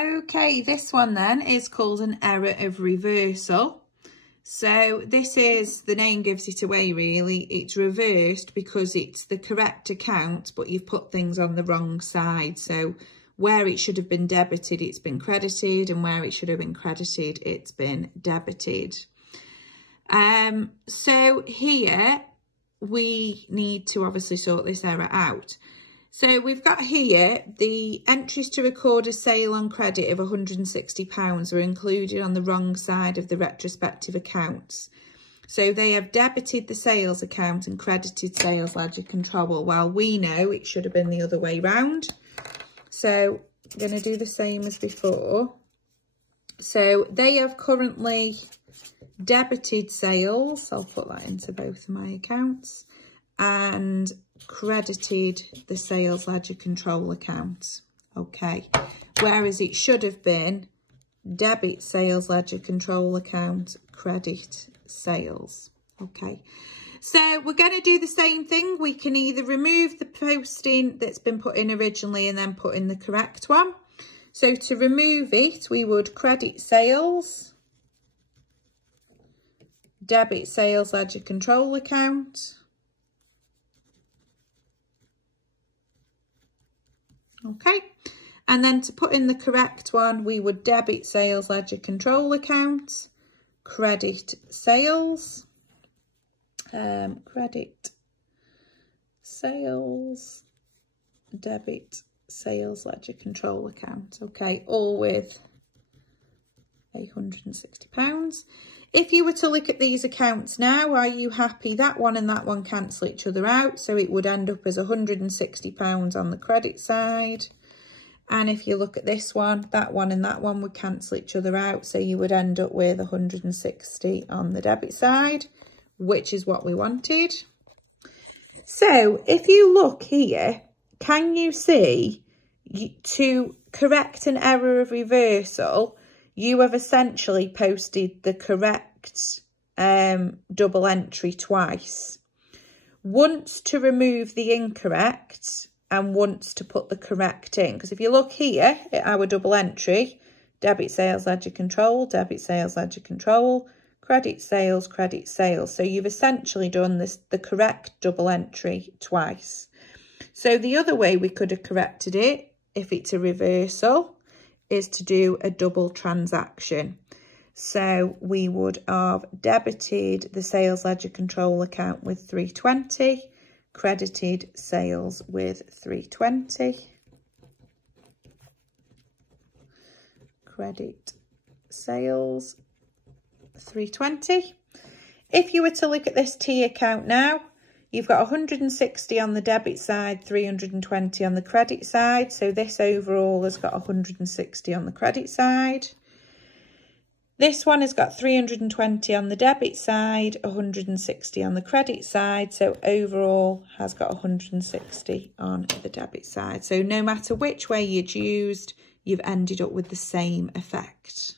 Okay, this one then is called an error of reversal. So this is, the name gives it away really, it's reversed because it's the correct account, but you've put things on the wrong side. So where it should have been debited, it's been credited, and where it should have been credited, it's been debited. So here we need to obviously sort this error out. So we've got here the entries to record a sale on credit of £160 are included on the wrong side of the retrospective accounts. So they have debited the sales account and credited sales ledger control, while we know it should have been the other way round. So I'm going to do the same as before. So they have currently debited sales, I'll put that into both of my accounts, and credited the sales ledger control account. Okay, whereas it should have been debit sales ledger control account, credit sales. Okay, so we're going to do the same thing. We can either remove the posting that's been put in originally and then put in the correct one. So to remove it, we would credit sales, debit sales ledger control account. Okay, and then to put in the correct one, we would debit sales ledger control account, credit sales, credit sales, debit sales ledger control account. Okay, all with £160. If you were to look at these accounts now, are you happy? That one and that one cancel each other out, so it would end up as £160 on the credit side. And if you look at this one, that one and that one would cancel each other out, so you would end up with 160 on the debit side, which is what we wanted. So if you look here, can you see, to correct an error of reversal, you have essentially posted the correct double entry twice. Once to remove the incorrect and once to put the correct in. Because if you look here at our double entry, debit sales ledger control, debit sales ledger control, credit sales, credit sales. So you've essentially done the correct double entry twice. So the other way we could have corrected it, if it's a reversal, is to do a double transaction. So we would have debited the sales ledger control account with 320, credited sales with 320, credit sales 320. If you were to look at this T account now, you've got 160 on the debit side, 320 on the credit side. So this overall has got 160 on the credit side. This one has got 320 on the debit side, 160 on the credit side. So overall has got 160 on the debit side. So no matter which way you'd used, you've ended up with the same effect.